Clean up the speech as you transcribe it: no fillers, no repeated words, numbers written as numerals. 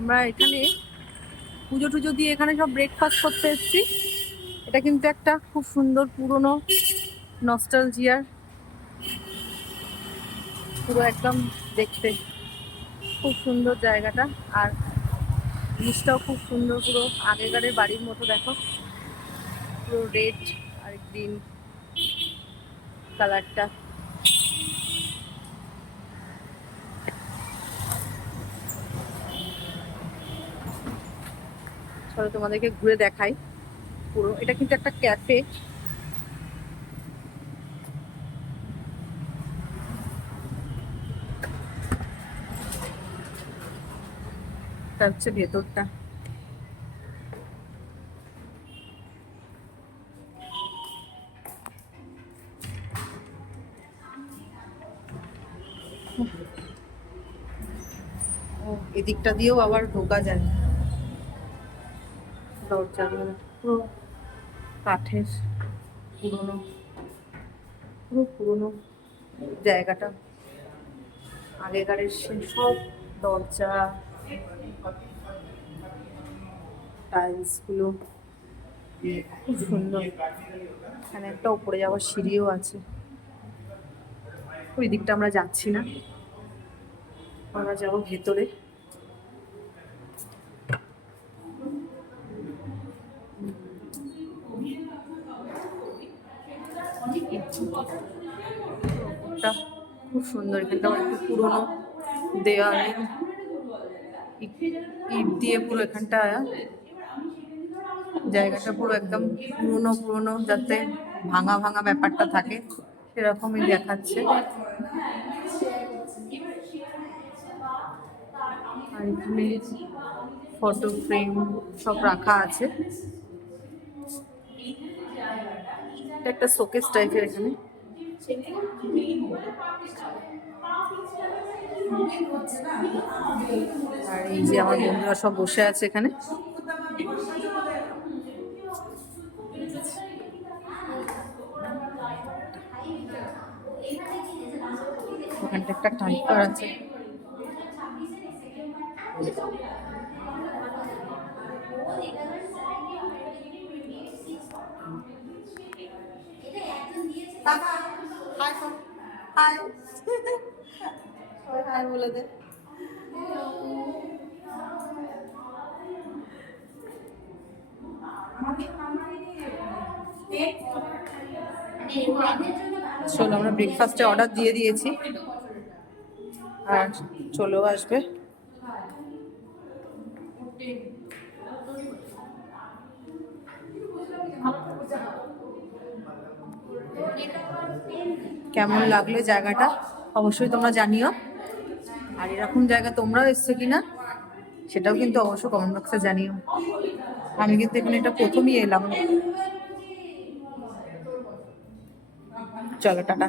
আমরা এখানে পুজো টুজো দিয়ে এখানে সব ব্রেকফাস্ট করতে এসেছি। এটা কিন্তু একটা খুব সুন্দর পুরনো নস্টালজিয়ার, পুরো একদম দেখতে খুব সুন্দর জায়গাটা। আর জিনিসটাও খুব সুন্দর, পুরো আগেকারের বাড়ির মতো। দেখো পুরো রেড আর গ্রিন কালারটা। চলো তোমাদেরকে ঘুরে দেখাই পুরো। এটা কিন্তু একটা ক্যাফে। এটা হচ্ছে ভেতরটা। ও এদিকটা দিয়েও আবার ঢোকা যায়। দরজাগুলো পুরো কাঠের, পুরোনো, পুরো পুরোনো জায়গাটা। আগেকারের সব দরজা, টাইলস গুলো খুব সুন্দর। এখানে একটা উপরে যাওয়ার সিঁড়িও আছে। ওই দিকটা আমরা যাচ্ছি না, আমরা যাবো ভেতরে। খুব সুন্দর। এখানটা একটু পুরোনো দেওয়ালে ইট দিয়ে পুরো এখানটা জায়গাটা পুরো একদম পুরোনো পুরোনো, যাতে ভাঙা ভাঙা ব্যাপারটা থাকে সেরকমই দেখাচ্ছে। আর এখানে ফটো ফ্রেম সব রাখা আছে। এটা একটা শোকেস টাইপের এখানে। আর এই যে আমার বন্ধুরা সব বসে আছে এখানে। ওখানটা একটা টাইপার আছে। বলে দে। চলো, আমরা ব্রেকফাস্টে অর্ডার দিয়ে দিয়েছি আর চলেও আসবে। কেমন লাগলো জায়গাটা অবশ্যই তোমরা জানিও। আর এরকম জায়গা তোমরাও এসছো কিনা সেটাও কিন্তু অবশ্যই কমেন্ট বক্সে জানিও। আমি কিন্তু এখানে এটা প্রথমই এলাম। চলো টাটা।